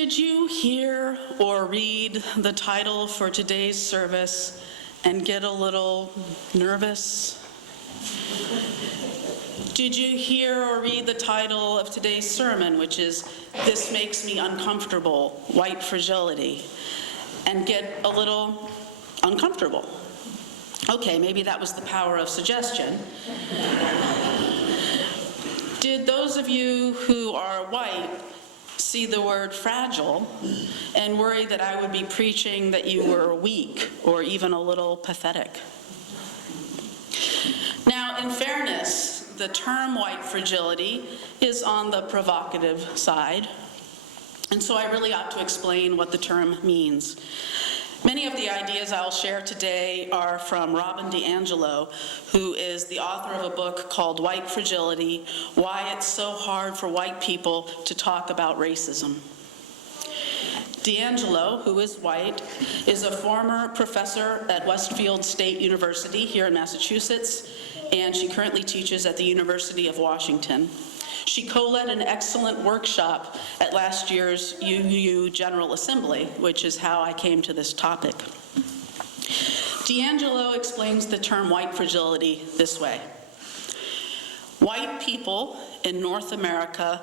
Did you hear or read the title for today's service and get a little nervous? Did you hear or read the title of today's sermon, which is "This Makes Me Uncomfortable, White Fragility," and get a little uncomfortable? Okay, maybe that was the power of suggestion. Did those of you who are white see the word fragile and worry that I would be preaching that you were weak or even a little pathetic? Now, in fairness, the term white fragility is on the provocative side, and so I really ought to explain what the term means. Many of the ideas I'll share today are from Robin DiAngelo, who is the author of a book called White Fragility: Why It's So Hard for White People to Talk About Racism. DiAngelo, who is white, is a former professor at Westfield State University here in Massachusetts, and she currently teaches at the University of Washington. She co-led an excellent workshop at last year's UU General Assembly, which is how I came to this topic. DiAngelo explains the term white fragility this way. White people in North America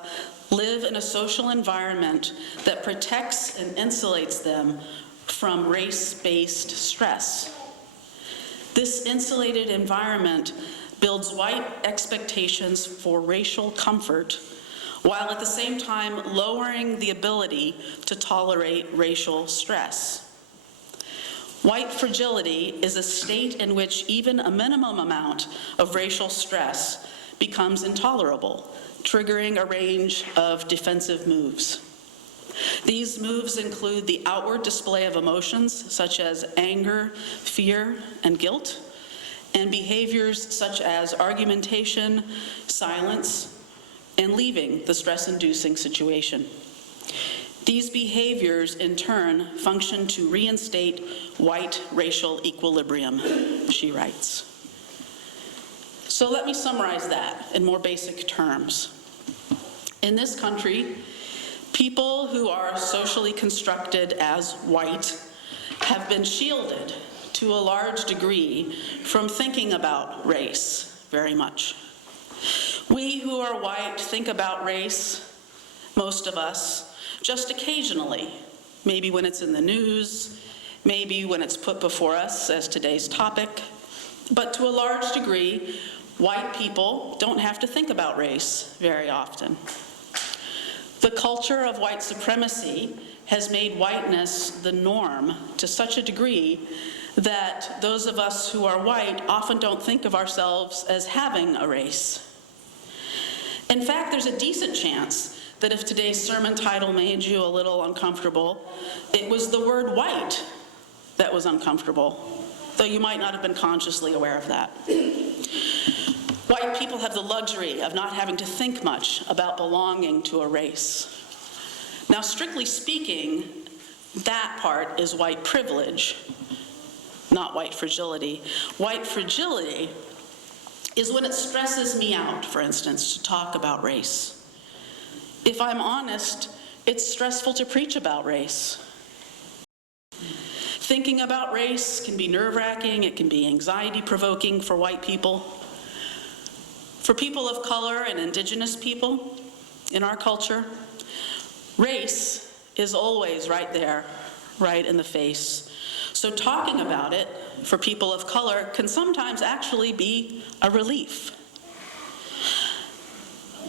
live in a social environment that protects and insulates them from race-based stress. This insulated environment builds white expectations for racial comfort, while at the same time lowering the ability to tolerate racial stress. White fragility is a state in which even a minimum amount of racial stress becomes intolerable, triggering a range of defensive moves. These moves include the outward display of emotions such as anger, fear, and guilt, and behaviors such as argumentation, silence, and leaving the stress-inducing situation. These behaviors, in turn, function to reinstate white racial equilibrium, she writes. So let me summarize that in more basic terms. In this country, people who are socially constructed as white have been shielded to a large degree from thinking about race very much. We who are white think about race, most of us, just occasionally, maybe when it's in the news, maybe when it's put before us as today's topic, but to a large degree, white people don't have to think about race very often. The culture of white supremacy has made whiteness the norm to such a degree that those of us who are white often don't think of ourselves as having a race. In fact, there's a decent chance that if today's sermon title made you a little uncomfortable, it was the word white that was uncomfortable, though you might not have been consciously aware of that. White people have the luxury of not having to think much about belonging to a race. Now, strictly speaking, that part is white privilege, not white fragility. White fragility is when it stresses me out, for instance, to talk about race. If I'm honest, it's stressful to preach about race. Thinking about race can be nerve-wracking, it can be anxiety-provoking for white people. For people of color and indigenous people in our culture, race is always right there, right in the face. So talking about it for people of color can sometimes actually be a relief.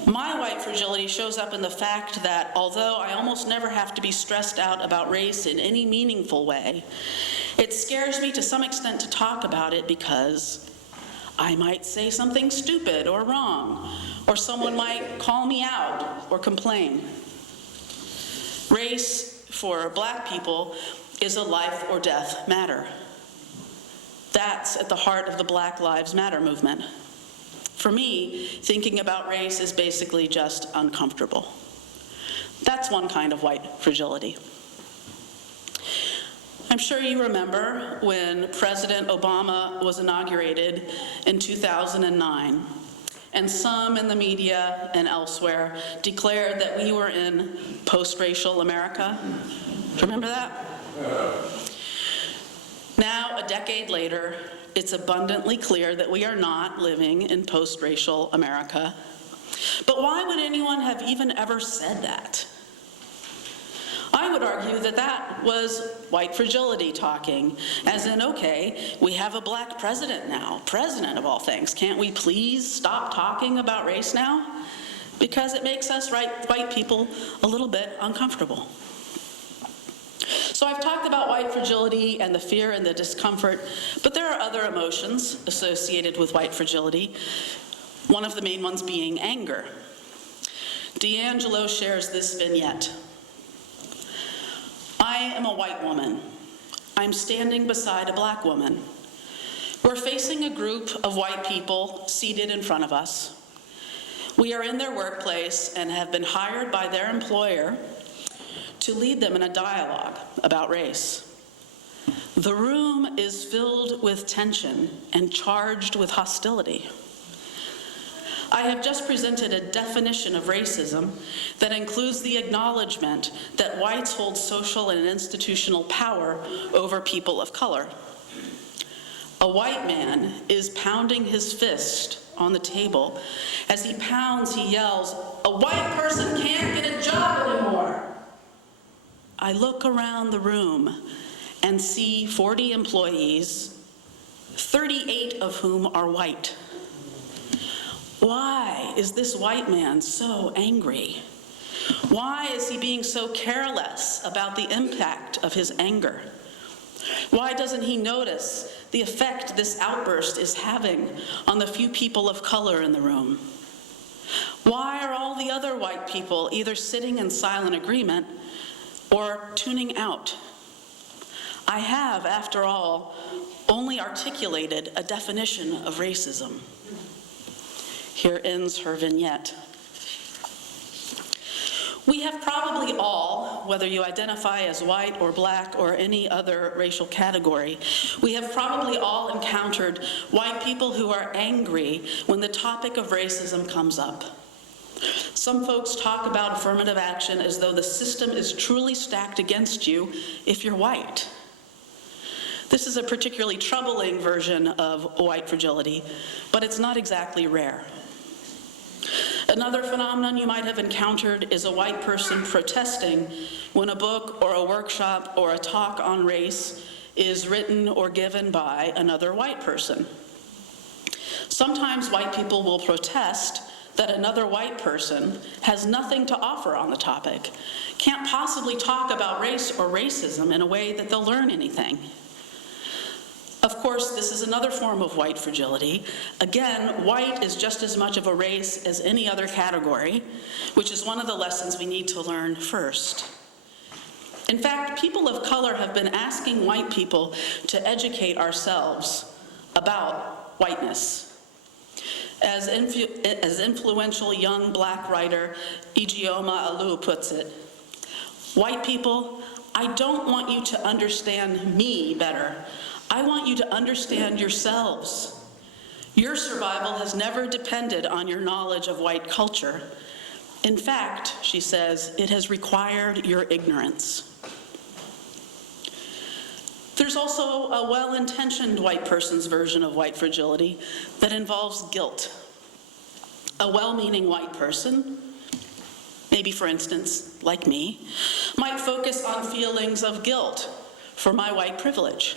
My white fragility shows up in the fact that although I almost never have to be stressed out about race in any meaningful way, it scares me to some extent to talk about it because I might say something stupid or wrong, or someone might call me out or complain. Race, for Black people, is a life or death matter. That's at the heart of the Black Lives Matter movement. For me, thinking about race is basically just uncomfortable. That's one kind of white fragility. I'm sure you remember when President Obama was inaugurated in 2009. and some in the media and elsewhere declared that we were in post-racial America. Do you remember that? Now, a decade later, it's abundantly clear that we are not living in post-racial America. But why would anyone have even ever said that? I would argue that that was white fragility talking, as in, okay, we have a black president now, president of all things. Can't we please stop talking about race now? Because it makes us white people a little bit uncomfortable. So I've talked about white fragility and the fear and the discomfort, but there are other emotions associated with white fragility, one of the main ones being anger. DiAngelo shares this vignette. I am a white woman. I'm standing beside a black woman. We're facing a group of white people seated in front of us. We are in their workplace and have been hired by their employer to lead them in a dialogue about race. The room is filled with tension and charged with hostility. I have just presented a definition of racism that includes the acknowledgement that whites hold social and institutional power over people of color. A white man is pounding his fist on the table. As he pounds, he yells, "A white person can't get a job anymore." I look around the room and see 40 employees, 38 of whom are white. Why is this white man so angry? Why is he being so careless about the impact of his anger? Why doesn't he notice the effect this outburst is having on the few people of color in the room? Why are all the other white people either sitting in silent agreement or tuning out? I have, after all, only articulated a definition of racism. Here ends her vignette. We have probably all, whether you identify as white or black or any other racial category, we have probably all encountered white people who are angry when the topic of racism comes up. Some folks talk about affirmative action as though the system is truly stacked against you if you're white. This is a particularly troubling version of white fragility, but it's not exactly rare. Another phenomenon you might have encountered is a white person protesting when a book or a workshop or a talk on race is written or given by another white person. Sometimes white people will protest that another white person has nothing to offer on the topic, can't possibly talk about race or racism in a way that they'll learn anything. Of course, this is another form of white fragility. Again, white is just as much of a race as any other category, which is one of the lessons we need to learn first. In fact, people of color have been asking white people to educate ourselves about whiteness. As influential young black writer Ijeoma Oluo puts it, white people, I don't want you to understand me better. I want you to understand yourselves. Your survival has never depended on your knowledge of white culture. In fact, she says, it has required your ignorance. There's also a well-intentioned white person's version of white fragility that involves guilt. A well-meaning white person, maybe for instance, like me, might focus on feelings of guilt for my white privilege.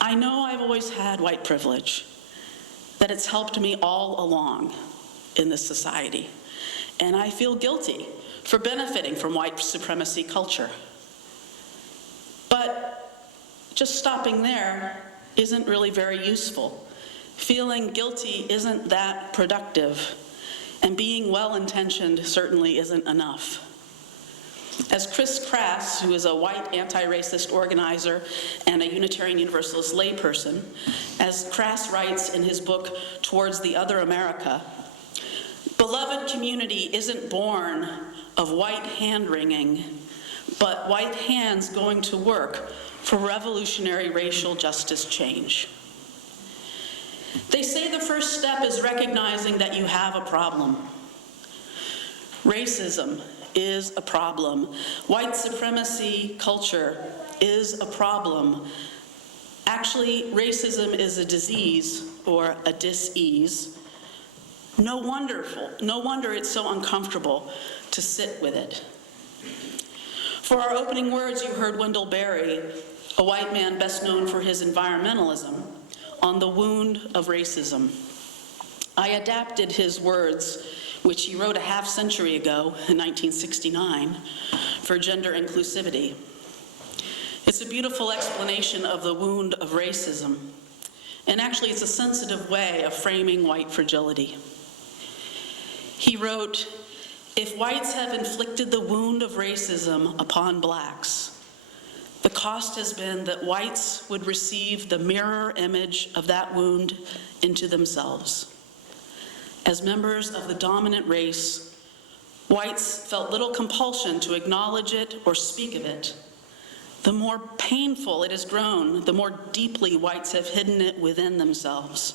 I know I've always had white privilege, that it's helped me all along in this society, and I feel guilty for benefiting from white supremacy culture. But just stopping there isn't really very useful. Feeling guilty isn't that productive, and being well-intentioned certainly isn't enough. As Chris Crass, who is a white anti-racist organizer and a Unitarian Universalist layperson, as Crass writes in his book, Towards the Other America, beloved community isn't born of white hand-wringing, but white hands going to work for revolutionary racial justice change. They say the first step is recognizing that you have a problem. Racism is a problem. White supremacy culture is a problem. Actually, racism is a disease or a dis-ease. No wonder it's so uncomfortable to sit with it. For our opening words, you heard Wendell Berry, a white man best known for his environmentalism, on the wound of racism. I adapted his words, which he wrote a half-century ago in 1969, for gender inclusivity. It's a beautiful explanation of the wound of racism, and actually it's a sensitive way of framing white fragility. He wrote, "If whites have inflicted the wound of racism upon blacks, the cost has been that whites would receive the mirror image of that wound into themselves. As members of the dominant race, whites felt little compulsion to acknowledge it or speak of it. The more painful it has grown, the more deeply whites have hidden it within themselves.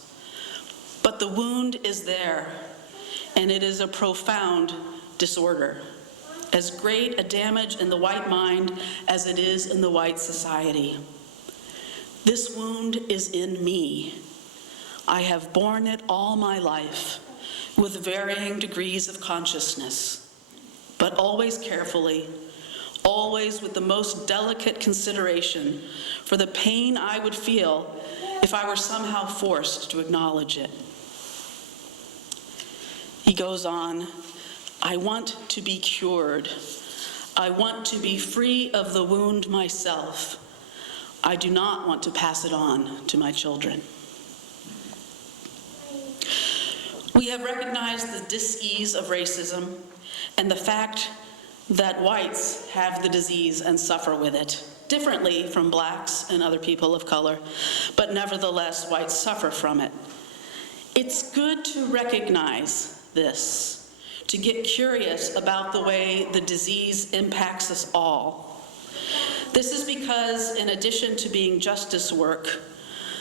But the wound is there, and it is a profound disorder, as great a damage in the white mind as it is in the white society. This wound is in me. I have borne it all my life, with varying degrees of consciousness, but always carefully, always with the most delicate consideration for the pain I would feel if I were somehow forced to acknowledge it." He goes on, "I want to be cured. I want to be free of the wound myself. I do not want to pass it on to my children." We have recognized the dis-ease of racism and the fact that whites have the disease and suffer with it, differently from blacks and other people of color, but nevertheless, whites suffer from it. It's good to recognize this, to get curious about the way the disease impacts us all. This is because, in addition to being justice work,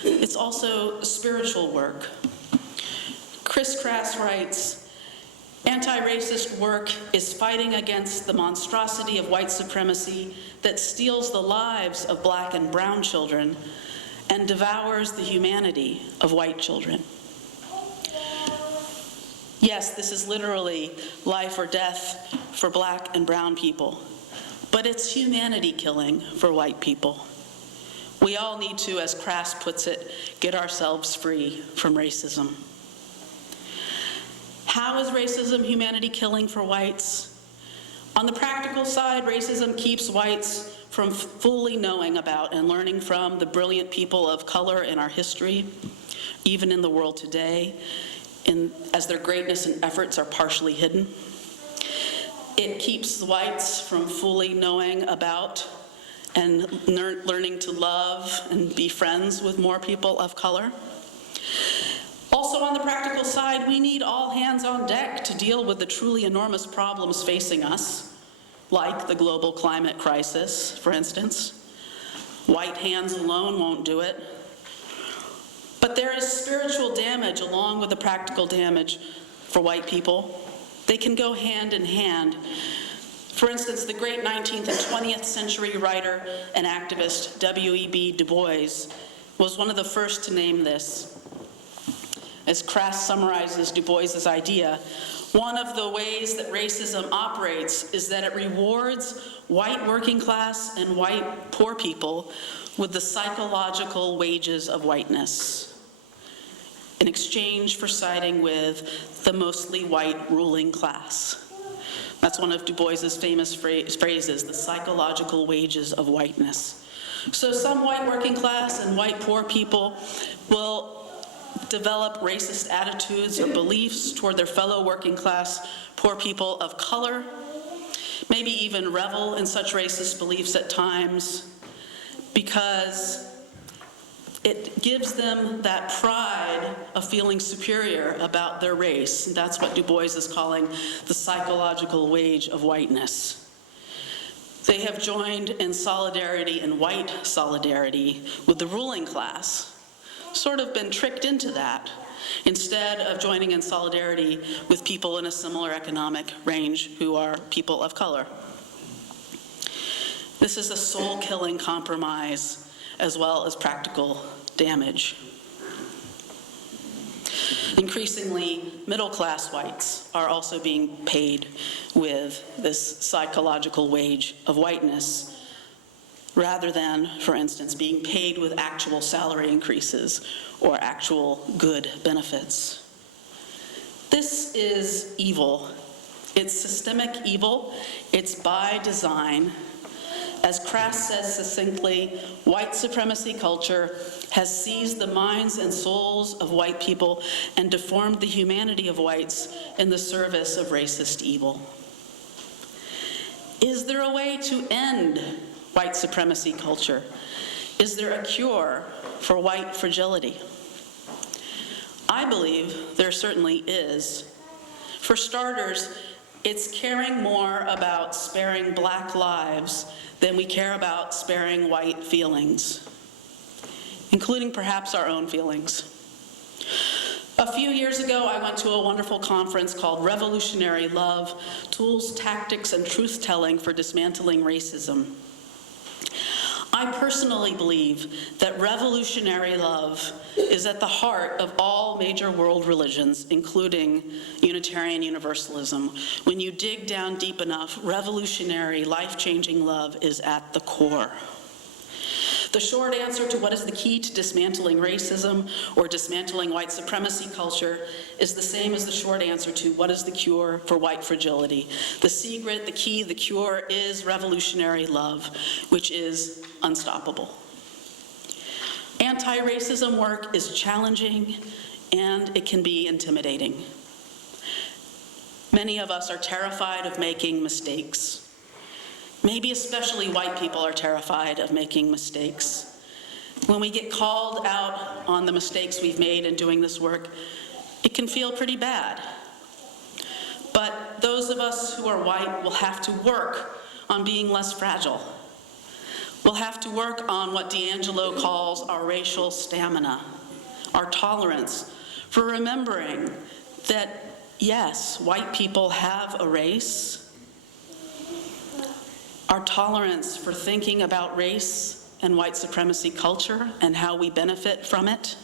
it's also spiritual work. Chris Crass writes, "Anti-racist work is fighting against the monstrosity of white supremacy that steals the lives of black and brown children and devours the humanity of white children." Yes, this is literally life or death for black and brown people, but it's humanity killing for white people. We all need to, as Crass puts it, get ourselves free from racism. How is racism humanity killing for whites? On the practical side, racism keeps whites from fully knowing about and learning from the brilliant people of color in our history, even in the world today, as their greatness and efforts are partially hidden. It keeps the whites from fully knowing about and learning to love and be friends with more people of color. Also, on the practical side, we need all hands on deck to deal with the truly enormous problems facing us, like the global climate crisis, for instance. White hands alone won't do it. But there is spiritual damage along with the practical damage for white people. They can go hand in hand. For instance, the great 19th and 20th century writer and activist W.E.B. Du Bois was one of the first to name this. As Crass summarizes Du Bois's idea, one of the ways that racism operates is that it rewards white working class and white poor people with the psychological wages of whiteness in exchange for siding with the mostly white ruling class. That's one of Du Bois's famous phrases, the psychological wages of whiteness. So some white working class and white poor people will develop racist attitudes or beliefs toward their fellow working class poor people of color, maybe even revel in such racist beliefs at times, because it gives them that pride of feeling superior about their race. And that's what Du Bois is calling the psychological wage of whiteness. They have joined in solidarity and white solidarity with the ruling class, sort of been tricked into that instead of joining in solidarity with people in a similar economic range who are people of color. This is a soul-killing compromise as well as practical damage. Increasingly, middle-class whites are also being paid with this psychological wage of whiteness, rather than, for instance, being paid with actual salary increases or actual good benefits. This is evil. It's systemic evil. It's by design. As Crass says succinctly, white supremacy culture has seized the minds and souls of white people and deformed the humanity of whites in the service of racist evil. Is there a way to end white supremacy culture? Is there a cure for white fragility? I believe there certainly is. For starters, it's caring more about sparing black lives than we care about sparing white feelings, including perhaps our own feelings. A few years ago, I went to a wonderful conference called Revolutionary Love: Tools, Tactics, and Truth-Telling for Dismantling Racism. I personally believe that revolutionary love is at the heart of all major world religions, including Unitarian Universalism. When you dig down deep enough, revolutionary, life-changing love is at the core. The short answer to what is the key to dismantling racism or dismantling white supremacy culture is the same as the short answer to what is the cure for white fragility. The secret, the key, the cure is revolutionary love, which is unstoppable. Anti-racism work is challenging and it can be intimidating. Many of us are terrified of making mistakes. Maybe especially white people are terrified of making mistakes. When we get called out on the mistakes we've made in doing this work, it can feel pretty bad. But those of us who are white will have to work on being less fragile. We'll have to work on what DiAngelo calls our racial stamina, our tolerance for remembering that, yes, white people have a race, our tolerance for thinking about race and white supremacy culture and how we benefit from it.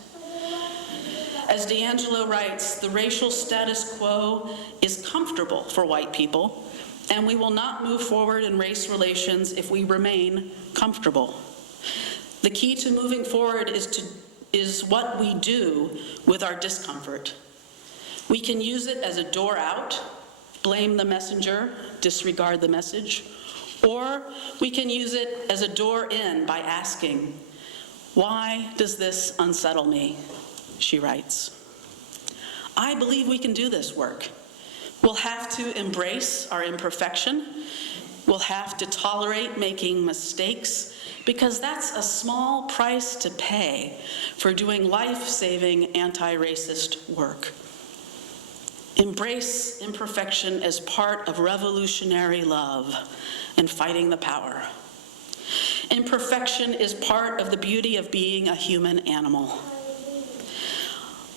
As DiAngelo writes, the racial status quo is comfortable for white people, and we will not move forward in race relations if we remain comfortable. The key to moving forward is what we do with our discomfort. We can use it as a door out, blame the messenger, disregard the message, or we can use it as a door in by asking, "Why does this unsettle me?" she writes. I believe we can do this work. We'll have to embrace our imperfection. We'll have to tolerate making mistakes, because that's a small price to pay for doing life-saving anti-racist work. Embrace imperfection as part of revolutionary love and fighting the power. Imperfection is part of the beauty of being a human animal.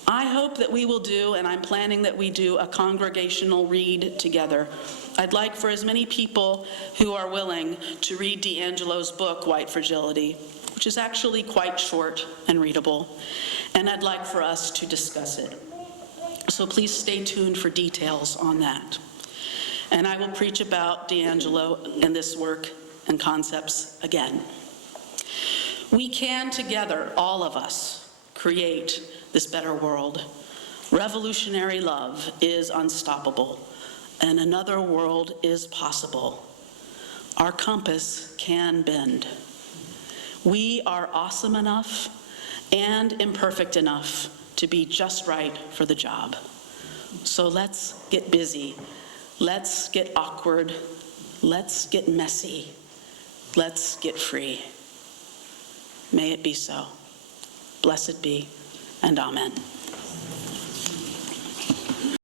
I hope that we will do, and I'm planning that we do, a congregational read together. I'd like for as many people who are willing to read DiAngelo's book, White Fragility, which is actually quite short and readable, and I'd like for us to discuss it. So please stay tuned for details on that. And I will preach about DiAngelo and this work and concepts again. We can together, all of us, create this better world. Revolutionary love is unstoppable, and another world is possible. Our compass can bend. We are awesome enough and imperfect enough to be just right for the job. So let's get busy. Let's get awkward. Let's get messy. Let's get free. May it be so. Blessed be, and amen.